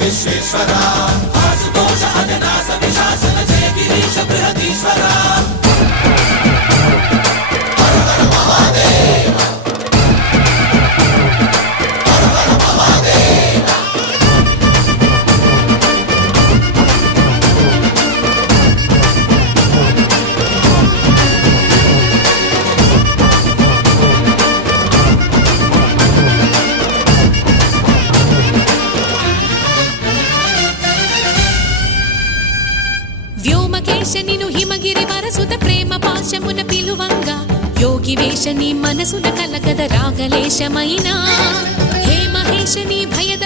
విశ్వేశ్వరా ఆశుతోష అజనాస విశాసన జయ గిరీశ బృహదీశ్వరా హర హర మహాదేవ హర హర మహాదేవ వ్యోమకేశనిను హిమగిరి వరసుత ప్రేమ పాశమున పిలువంగా యోగి వేషని మనసున కలకద రాగలేశమైనా హే మహేశని భయద